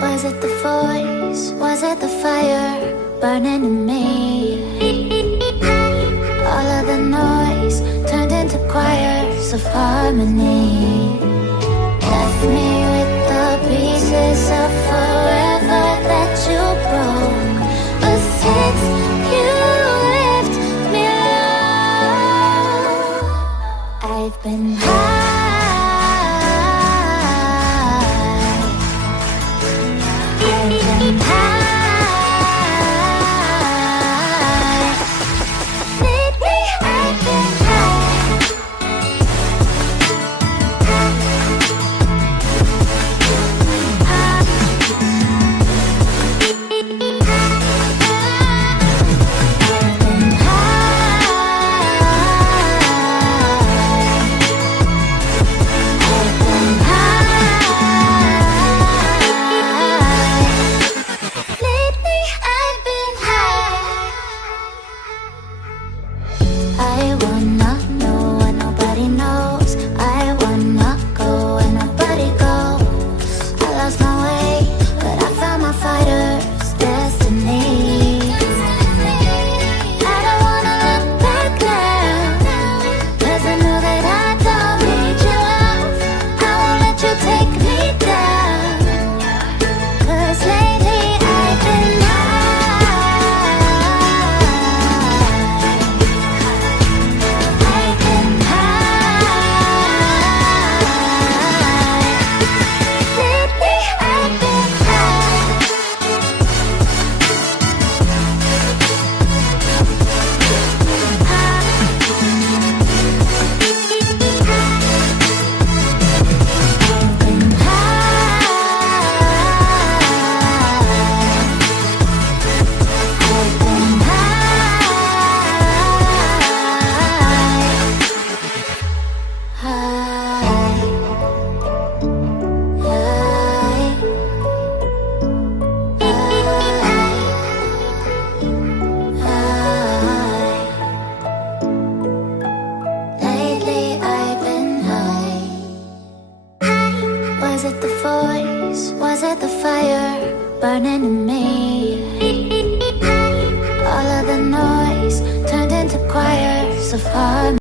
Was it the voice? Was it the fire burning in me? All of the noise turned into choirs of harmony. Left me with the pieces of forever that you broke. But since you left me alone, I've been high. I wanna know what nobody knows. I wanna go where nobody goes. I lost my way, but I found my fighter's destiny. I don't wanna look back now, 'cause I know that I don't need your love. I won't let you take me down, 'cause lately I've been Was it the voice? Was it the fire burning in me? All of the noise turned into choirs of harmony.